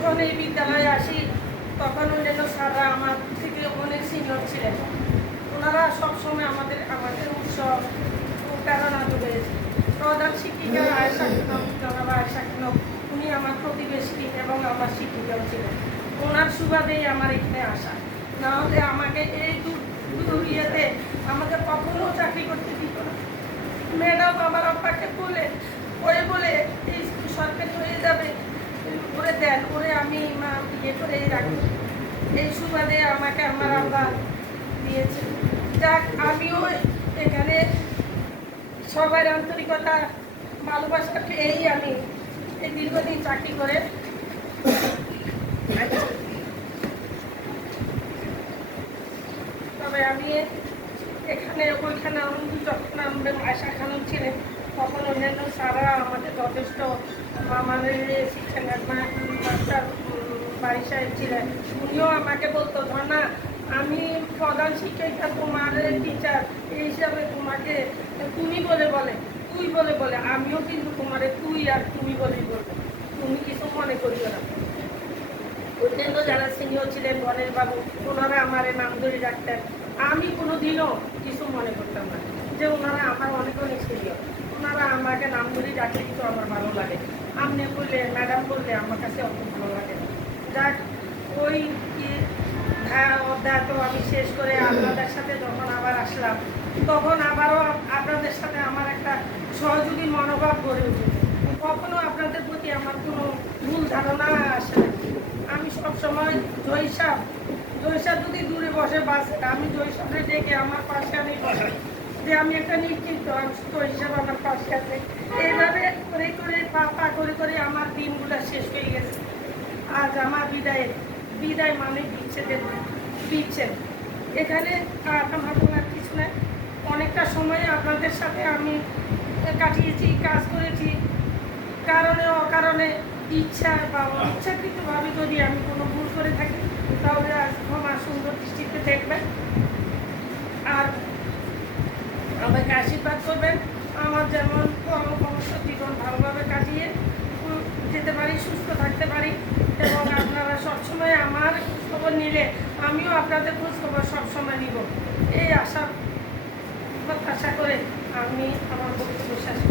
যখন এই বিদ্যালয়ে আসি তখন অন্যান্য স্যাররা আমার থেকে অনেক সিনিয়র ছিলেন। ওনারা সবসময় আমাদের আমাদের উৎসব প্রেরণা যোগিয়েছে প্রধান শিক্ষিকা আয়সা খানম জনাব আয়সা উনি আমার প্রতিবেশী এবং আমার শিক্ষিকাও ছিলেন। ওনার সুবাদেই আমার এখানে আসা। না হলে আমাকে এই দূর দূর ইয়েতে আমাকে কখনো চাকরি করতে দিত না। ম্যাডাম আমার আব্বাকে বলে ওরে বলে, এই সরকারি হয়ে যাবে দেন, ওরে আমি মা- ইয়ে করে রাখব এই সুবাদে আমাকে আমার আব্বা দিয়েছে। যাক, আমিও এখানে সবার আন্তরিকতা ভালোবাসা পেয়েই আমি এই দীর্ঘদিন চাকরি করে তবে আমি এখানে ওইখানে যখন আমরা আশা খানম ছিলেন তখন অন্যান্য সারা আমাদের যথেষ্ট, আমাদের শিক্ষা মাস্টার বাড়ি সাহেব ছিলেন, উনিও আমাকে বলতো ধনা আমি প্রধান শিক্ষিকা, তোমার টিচার এই হিসাবে তোমাকে তুমি বলে বলে, তুই বলে বলে, আমিও কিন্তু তোমারে তুই আর তুমি বলেই বলব, তুমি কিছু মনে করিও না। অন্যান্য যারা সিনিয়র ছিলেন গণেশ বাবু ওনারা আমার নাম ধরে রাখতেন আমি কোনোদিনও কিছু মনে করতাম না যে ওনারা আমার অনেক অনেক সিনিয়র ওনারা আমাকে নাম ধরে রাখলে কিন্তু আমার ভালো লাগে। আপনি বললে, ম্যাডাম বললে আমার কাছে অত ভালো লাগে। যাক, ওই হ্যাঁ অধ্যায় তো আমি শেষ করে আপনাদের সাথে যখন আবার আসলাম, তখন আবারও আপনাদের সাথে আমার একটা সহযোগী মনোভাব গড়ে উঠেছে। কখনো আপনাদের প্রতি আমার কোনো ভুল ধারণা আসে না। আমি সবসময় জয়সাব জয়সাব যদি দূরে বসে বাসে আমি জয়সাবরে ডেকে আমার যে আমি একটা নিশ্চিন্ত জয়সাব আমার পাশে আছে। এইভাবে করে করে পা করে করে আমার দিনগুলো শেষ হয়ে গেছে। আজ আমার বিদায় বিদায় মানে বিচ্ছেদের বিচ্ছেদ। এখানে আর আমার বলার কিছু নাই। অনেকটা সময় আপনাদের সাথে আমি কাটিয়েছি, কাজ করেছি। কারণে, অকারণে, ইচ্ছা বা ইচ্ছাকৃতভাবে যদি আমি কোনো ভুল করে থাকি, তাহলে আজ ক্ষমা সুন্দর দৃষ্টিতে দেখবেন। আর আমাকে আশীর্বাদ করবেন আমার যেমন কর্মসমস্ত জীবন ভালোভাবে কাটিয়ে যেতে পারি, সুস্থ থাকতে পারি এবং আপনারা সবসময় আমার খবর নিলে আমিও আপনাদের খোঁজ খবর সবসময় নিব এই আশা, প্রত্যাশা করে আমি আমার বক্তব্য শেষ।